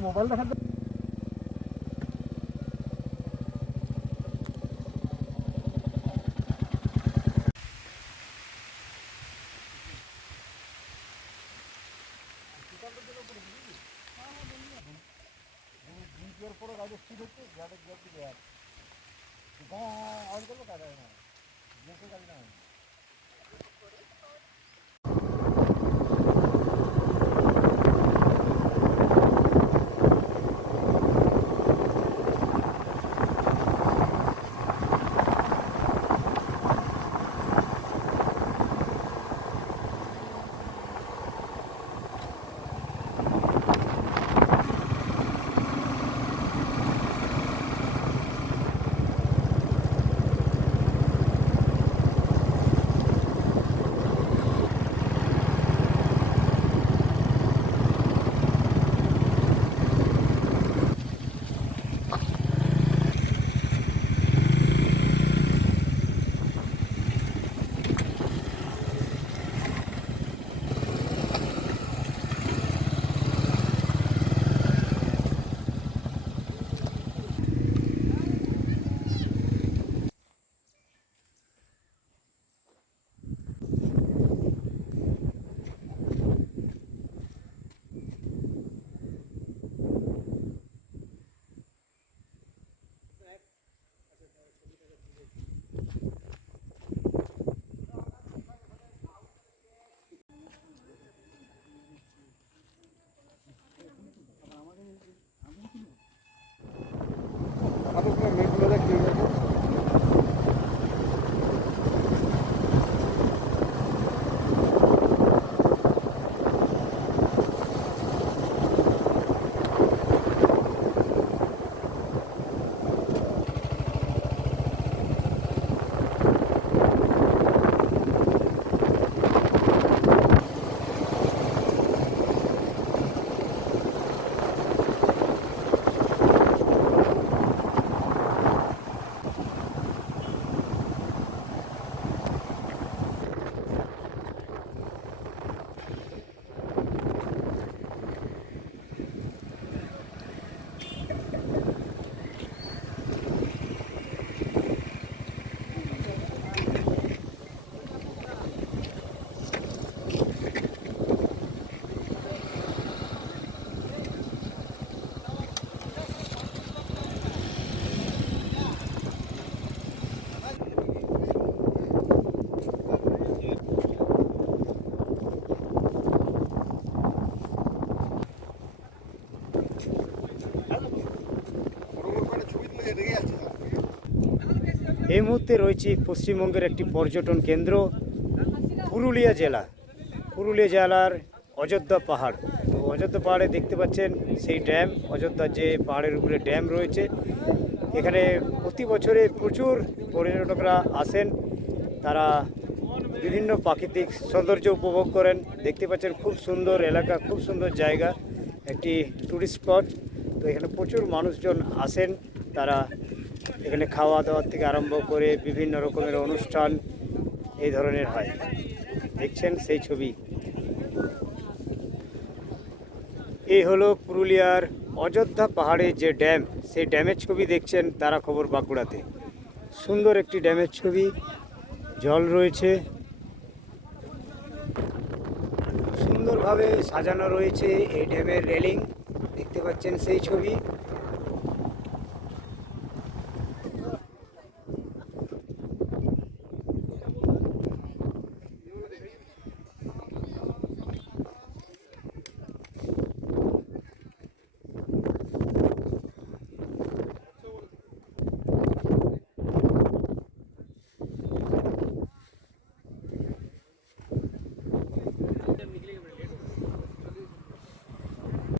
Mobile দেখা gear পরে গাড়ি স্পিড হচ্ছে গাড়ির গিয়ার দিয়ে গাড়ি আওয়াজ করব গাড়ি না। যেতে গাড়ি না এই মুহূর্তে রয়েছে পশ্চিমবঙ্গের একটি পর্যটন কেন্দ্র, পুরুলিয়া জেলা। পুরুলিয়া জেলার অযোধ্যা পাহাড়। তো অযোধ্যা পাহাড়ে দেখতে পাচ্ছেন সেই ড্যাম অযোধ্যার যে পাহাড়ের উপরে ড্যাম রয়েছে। এখানে প্রতি বছরে প্রচুর পর্যটকরা আসেন। তারা বিভিন্ন প্রাকৃতিক সৌন্দর্য উপভোগ করেন। দেখতে পাচ্ছেন খুব সুন্দর এলাকা, খুব সুন্দর জায়গা, একটি টুরিস্ট স্পট তো এখানে প্রচুর মানুষজন আসেন। তারা এখানে খাওয়া দাওয়ার থেকে আরম্ভ করে বিভিন্ন রকমের অনুষ্ঠান এই ধরনের হয়। দেখছেন সেই ছবি। এই হলো পুরুলিয়ার অযোধ্যা পাহাড়ে যে ড্যাম, সেই ড্যামের ছবি দেখছেন তারা খবর বাঁকুড়াতে। সুন্দর একটি ড্যামের ছবি, জল রয়েছে। সুন্দরভাবে সাজানো রয়েছে এই ড্যামের রেলিং, দেখতে পাচ্ছেন সেই ছবি।